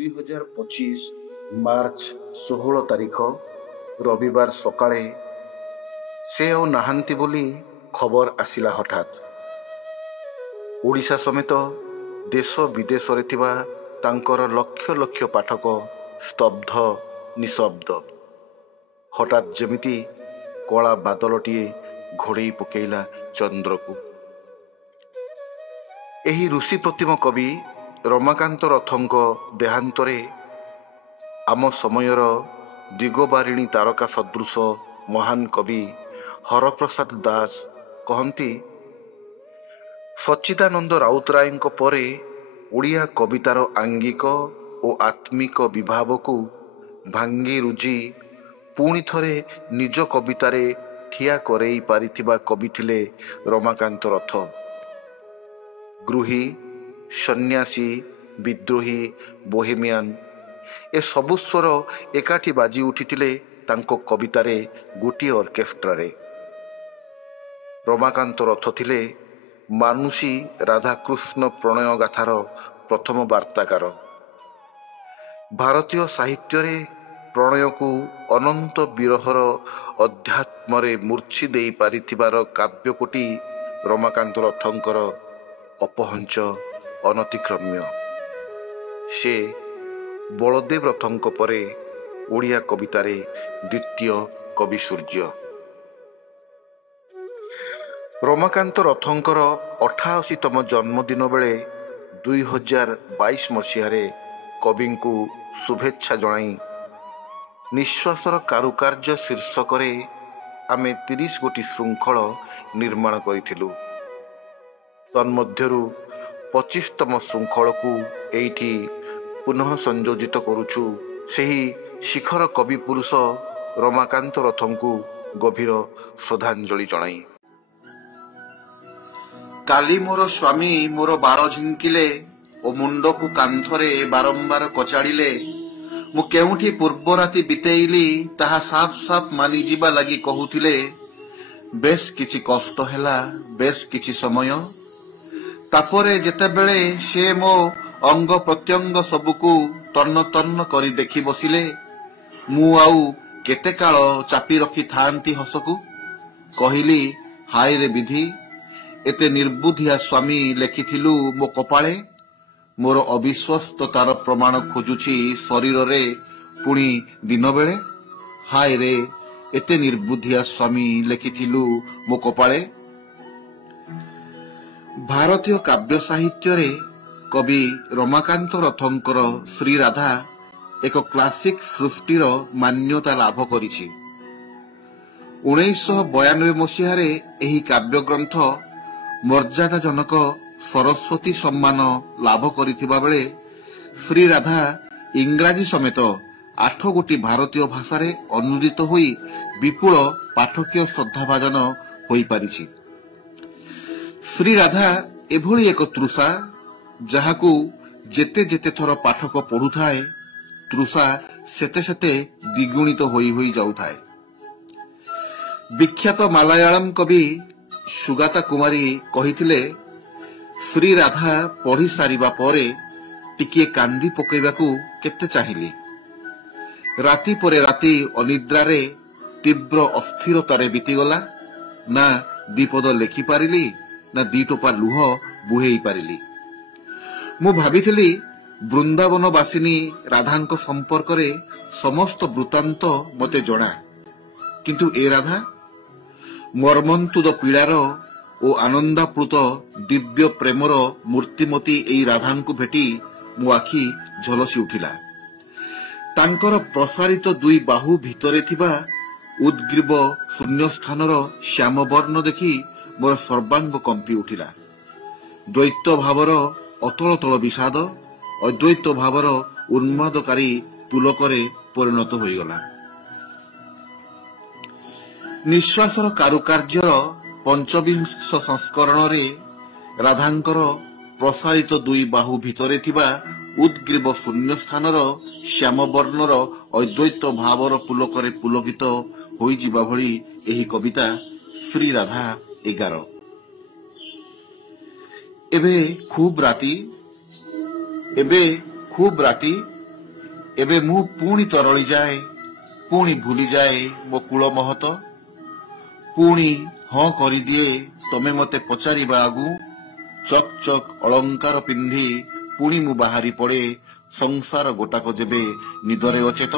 2025 March 16 ତାରିଖ ରବିବାର ସକାଳେ ସେ ଆଉ ନାହାନ୍ତି ବୋଲି ଖବର ଆସିଲା ହଠାତ୍। ଓଡ଼ିଶା ସମେତ ଦେଶ ବିଦେଶରେ ଥିବା ତାଙ୍କର ଲକ୍ଷ ଲକ୍ଷ ପାଠକ ସ୍ତବ୍ଧ ନିଶବ୍ଦ। ହଠାତ୍ ଯେମିତି କଳା ବାଦଲଟିଏ ଘୋଡ଼େଇ ପକାଇଲା ଚନ୍ଦ୍ରକୁ। ଏହି ଋଷି ପ୍ରତିମ କବି ରମାକାନ୍ତ ରଥଙ୍କ ଦେହାନ୍ତରେ ଆମ ସମୟର ଦିଗବାରିଣୀ ତାରକା ସଦୃଶ ମହାନ କବି ହରପ୍ରସାଦ ଦାସ କହନ୍ତି, ସଚ୍ଚିଦାନନ୍ଦ ରାଉତରାୟଙ୍କ ପରେ ଓଡ଼ିଆ କବିତାର ଆଙ୍ଗିକ ଓ ଆତ୍ମିକ ବିଭାବକୁ ଭାଙ୍ଗି ରୁଜି ପୁଣି ଥରେ ନିଜ କବିତାରେ ଠିଆ କରେଇ ପାରିଥିବା କବି ଥିଲେ ରମାକାନ୍ତ ରଥ। ଗୃହୀ, ସନ୍ନ୍ୟାସୀ, ବିଦ୍ରୋହୀ, ବୋହେମିଆନ ଏ ସବୁ ସ୍ୱର ଏକାଠି ବାଜି ଉଠିଥିଲେ ତାଙ୍କ କବିତାରେ ଗୋଟିଏ ଅର୍କେଷ୍ଟ୍ରାରେ। ରମାକାନ୍ତ ରଥ ଥିଲେ ମାନୁଷୀ ରାଧାକୃଷ୍ଣ ପ୍ରଣୟ ଗାଥାର ପ୍ରଥମ ବାର୍ତ୍ତାକାର। ଭାରତୀୟ ସାହିତ୍ୟରେ ପ୍ରଣୟକୁ ଅନନ୍ତ ବିରହର ଅଧ୍ୟାତ୍ମରେ ମୂର୍ଚ୍ଛି ଦେଇ ପାରିଥିବାର କାବ୍ୟକୋଟି ରମାକାନ୍ତ ରଥଙ୍କର ଅପହଞ୍ଚ ଅନତିକ୍ରମ୍ୟ। ସେ ବଳଦେବ ରଥଙ୍କ ପରେ ଓଡ଼ିଆ କବିତାରେ ଦ୍ୱିତୀୟ କବି ସୂର୍ଯ୍ୟ। ରମାକାନ୍ତ ରଥଙ୍କର 88ତମ ଜନ୍ମଦିନ ବେଳେ 2022 ମସିହାରେ କବିଙ୍କୁ ଶୁଭେଚ୍ଛା ଜଣାଇ ନିଶ୍ୱାସର କାରୁକାର୍ଯ୍ୟ ଶୀର୍ଷକରେ ଆମେ 30 ଗୋଟି ଶୃଙ୍ଖଳ ନିର୍ମାଣ କରିଥିଲୁ। ତନ୍ମଧ୍ୟରୁ 25ତମ ଶୃଙ୍ଖଳକୁ ଏଇଠି ପୁନଃ ସଂଯୋଜିତ କରୁଛୁ ସେହି ଶିଖର କବି ପୁରୁଷ ରମାକାନ୍ତ ରଥଙ୍କୁ ଗଭୀର ଶ୍ରଦ୍ଧାଞ୍ଜଳି ଜଣାଇ। କାଲି ମୋର ସ୍ୱାମୀ ମୋର ବାଳ ଝିଙ୍କିଲେ ଓ ମୁଣ୍ଡକୁ କାନ୍ଥରେ ବାରମ୍ବାର କଚାଡ଼ିଲେ। ମୁଁ କେଉଁଠି ପୂର୍ବ ରାତି ବିତେଇଲି ତାହା ସାଫ୍ ସାଫ୍ ମାନିଯିବା ଲାଗି କହୁଥିଲେ। ବେଶ କିଛି କଷ୍ଟ ହେଲା, ବେଶ କିଛି ସମୟ। ତାପରେ ଯେତେବେଳେ ସେ ମୋ ଅଙ୍ଗ ପ୍ରତ୍ୟଙ୍ଗ ସବୁକୁ ତନ୍ନ ତନ୍ନ କରି ଦେଖି ବସିଲେ, ମୁଁ ଆଉ କେତେ କାଳ ଚାପି ରଖିଥାନ୍ତି ହସକୁ। କହିଲି, ହାୟରେ ବିଧି, ଏତେ ନିର୍ବୁଦ୍ଧିଆ ସ୍ୱାମୀ ଲେଖିଥିଲୁ ମୋ କପାଳେ। ମୋର ଅବିଶ୍ୱସ୍ତତାର ପ୍ରମାଣ ଖୋଜୁଛି ଶରୀରରେ ପୁଣି ଦିନ ବେଳେ। ହାୟରେ ଏତେ ନିର୍ବୁଦ୍ଧିଆ ସ୍ୱାମୀ ଲେଖିଥିଲୁ ମୋ କପାଳେ। ଭାରତୀୟ କାବ୍ୟ ସାହିତ୍ୟରେ କବି ରମାକାନ୍ତ ରଥଙ୍କର ଶ୍ରୀରାଧା ଏକ କ୍ଲାସିକ ସୃଷ୍ଟିର ମାନ୍ୟତା ଲାଭ କରିଛି। 1992 ମସିହାରେ ଏହି କାବ୍ୟଗ୍ରନ୍ଥ ମର୍ଯ୍ୟାଦାଜନକ ସରସ୍ୱତୀ ସମ୍ମାନ ଲାଭ କରିଥିବା ବେଳେ ଶ୍ରୀରାଧା ଇଂରାଜୀ ସମେତ 8 ଗୋଟି ଭାରତୀୟ ଭାଷାରେ ଅନୁଦିତ ହୋଇ ବିପୁଳ ପାଠକୀୟ ଶ୍ରଦ୍ଧାଭାଜନ ହୋଇପାରିଛି। ଶ୍ରୀରାଧା ଏଭଳି ଏକ ତୃଷା, ଯାହାକୁ ଯେତେ ଯେତେ ଥର ପାଠକ ପଢୁଥାଏ ତୃଷା ସେତେ ସେତେ ଦ୍ୱିଗୁଣିତ ହୋଇ ହୋଇ ଯାଉଥାଏ। ବିଖ୍ୟାତ ମାଲାୟାଳମ କବି ସୁଗାତା କୁମାରୀ କହିଥିଲେ, ଶ୍ରୀରାଧା ପଢି ସାରିବା ପରେ ଟିକିଏ କାନ୍ଦି ପକାଇବାକୁ କେତେ ଚାହିଁଲି। ରାତି ପରେ ରାତି ଅନିଦ୍ରାରେ ତୀବ୍ର ଅସ୍ଥିରତାରେ ବିତିଗଲା। ନା ଦ୍ୱିପଦ ଲେଖିପାରିଲି, ନା ଦିଟୋପା ଲୁହ ବୁହେଇ ପାରିଲି। ମୁଁ ଭାବିଥିଲି ବୃନ୍ଦାବନବାସିନୀ ରାଧାଙ୍କ ସମ୍ପର୍କରେ ସମସ୍ତ ବୃତ୍ତାନ୍ତ ମୋତେ ଜଣା। କିନ୍ତୁ ଏ ରାଧା, ମର୍ମନ୍ତୁଦ ପୀଡ଼ାର ଓ ଆନନ୍ଦାପ୍ଲୁତ ଦିବ୍ୟ ପ୍ରେମର ମୂର୍ତ୍ତିମତୀ ଏହି ରାଧାଙ୍କୁ ଭେଟି ମୋ ଆଖି ଝଲସି ଉଠିଲା। ତାଙ୍କର ପ୍ରସାରିତ ଦୁଇ ବାହୁ ଭିତରେ ଥିବା ଉଦ୍ଗ୍ରୀବ ଶୂନ୍ୟସ୍ଥାନର ଶ୍ୟାମବର୍ଣ୍ଣ ଦେଖି ମୋର ସର୍ବାଙ୍ଗ କମ୍ପି ଉଠିଲା। ଦ୍ୱୈତ ଭାବର ଅତଳତଳ ବିଷାଦ ଅଦ୍ୱୈତ ଭାବର ଉନ୍ମାଦକାରୀ ପୁଲକରେ ପରିଣତ ହୋଇଗଲା। ନିଶ୍ୱାସର କାରୁକାର୍ଯ୍ୟର 25ଶ ସଂସ୍କରଣରେ ରାଧାଙ୍କର ପ୍ରସାରିତ ଦୁଇ ବାହୁ ଭିତରେ ଥିବା ଉଦ୍ଗ୍ରୀବ ଶୂନ୍ୟସ୍ଥାନର ଶ୍ୟାମବର୍ଣ୍ଣର ଅଦ୍ୱୈତ ଭାବର ପୁଲକରେ ପୁଲକିତ ହୋଇଯିବା ଭଳି ଏହି କବିତା ଶ୍ରୀରାଧା 11। ଏବେ ଖୁବ୍ ରାତି ଏବେ ମୁଁ ପୁଣି ତରଳି ଯାଏ, ପୁଣି ଭୁଲିଯାଏ ମୋ କୁଳ ମହତ। ପୁଣି ହଁ କରିଦିଏ ତମେ ମତେ ପଚାରିବା ଆଗୁ। ଚକ୍ ଚକ୍ ଅଳଙ୍କାର ପିନ୍ଧି ପୁଣି ମୁଁ ବାହାରି ପଡେ, ସଂସାର ଗୋଟାକ ଯେବେ ନିଦରେ ଅଚେତ।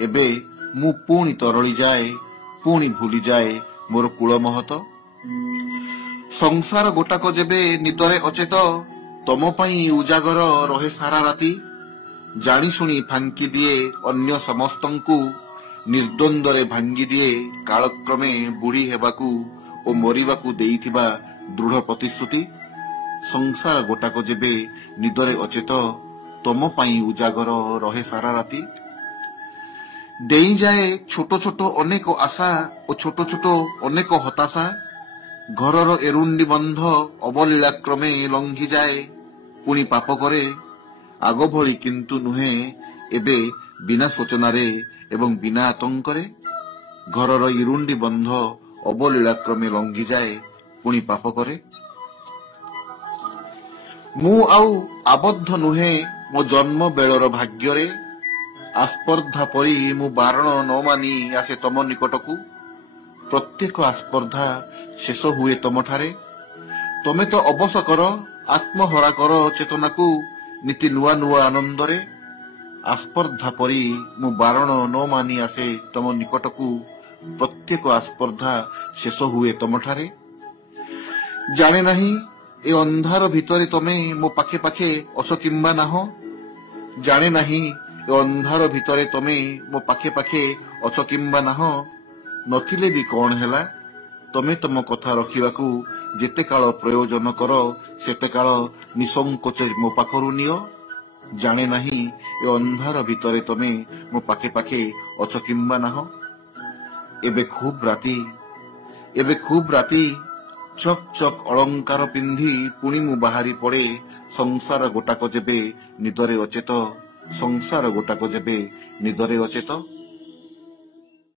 ଏବେ ମୁଁ ପୁଣି ତରଳି ଯାଏ, ପୁଣି ଭୁଲିଯାଏ ମୋର କୁଳ ମହତ। ସଂସାର ଗୋଟାକ ଯେବେ ନିଦରେ ଅଚେତ, ତମ ପାଇଁ ଉଜାଗର ରହେ ସାରା ରାତି। ଜାଣିଶୁଣି ଫାଙ୍କି ଦିଏ ଅନ୍ୟ ସମସ୍ତଙ୍କୁ, ନିର୍ଦ୍ୱନ୍ଦରେ ଭାଙ୍ଗିଦିଏ କାଳକ୍ରମେ ବୁଢୀ ହେବାକୁ ଓ ମରିବାକୁ ଦେଇଥିବା ଦୃଢ ପ୍ରତିଶ୍ରୁତି। ସଂସାର ଗୋଟାକ ଯେବେ ନିଦରେ ଅଚେତ, ତମ ପାଇଁ ଉଜାଗର ରହେ ସାରା ରାତି। ଡେଇଁଯାଏ ଛୋଟ ଛୋଟ ଅନେକ ଆଶା ଓ ଛୋଟ ଛୋଟ ଅନେକ ହତାଶା। ଘରର ଏରୁଣ୍ଡି ବନ୍ଧ ଅବଲୀଳାକ୍ରମେ ଲଙ୍ଘିଯାଏ, ପୁଣି ପାପ କରେ। ଆଗ ଭଳି କିନ୍ତୁ ନୁହେଁ ଏବେ, ବିନା ସୂଚନାରେ ଏବଂ ବିନା ଆତଙ୍କରେ। ଘରର ଇରୁଣ୍ଡି ବନ୍ଧ ଅବଲୀଳାକ୍ରମେ ଲଙ୍ଘିଯାଏ, ପୁଣି ପାପ କରେ। ମୁଁ ଆଉ ଆବଦ୍ଧ ନୁହେଁ ମୋ ଜନ୍ମ ବେଳର ଭାଗ୍ୟରେ। ଆସ୍ପର୍ଦ୍ଧା ପରି ମୁଁ ବାରଣ ନ ମାନି ଆସେ ତମ ନିକଟକୁ। ପ୍ରତ୍ୟେକ ଆସ୍ପର୍ଦ୍ଧା ଶେଷ ହୁଏ ତମଠାରେ। ତମେ ତ ଅବଶ କର, ଆତ୍ମହରା କର ଚେତନାକୁ ନୀତି ନୂଆ ନୂଆ ଆନନ୍ଦରେ। ଆସ୍ପର୍ଦ୍ଧା ପରି ମୁଁ ବାରଣ ନ ମାନି ଆସେ ତମ ନିକଟକୁ। ପ୍ରତ୍ୟେକ ଆସ୍ପର୍ଦ୍ଧା ଶେଷ ହୁଏ ତମଠାରେ। ଜାଣେ ନାହିଁ ଏ ଅନ୍ଧାର ଭିତରେ ତମେ ମୋ ପାଖେ ପାଖେ ଅଛ କିମ୍ବା ନାହଁ। ଜାଣେ ନାହିଁ ଏ ଅନ୍ଧାର ଭିତରେ ତମେ ମୋ ପାଖେ ପାଖେ ଅଛ କିମ୍ବା ନାହଁ। ନଥିଲେ ବି କଣ ହେଲା, ତମେ ତମ କଥା ରଖିବାକୁ ଯେତେ କାଳ ପ୍ରୟୋଜନ କର, ସେତେ କାଳ ନିସଂକୋଚ ମୋ ପାଖରୁ ନିଅ। ଜାଣେ ନାହିଁ ଏ ଅନ୍ଧାର ଭିତରେ ତମେ ମୋ ପାଖେ ପାଖେ ଅଛ କିମ୍ବା ନାହଁ। ଏବେ ଖୁବ୍ ରାତି, ଏବେ ଖୁବ୍ ରାତି। ଚକ୍ ଚକ୍ ଅଳଙ୍କାର ପିନ୍ଧି ପୁଣି ମୁଁ ବାହାରି ପଡେ, ସଂସାର ଗୋଟାକ ଯେବେ ନିଦରେ ଅଚେତ। ସଂସାର ଗୋଟାକ ଯେବେ ନିଦରେ ଅଚେତ।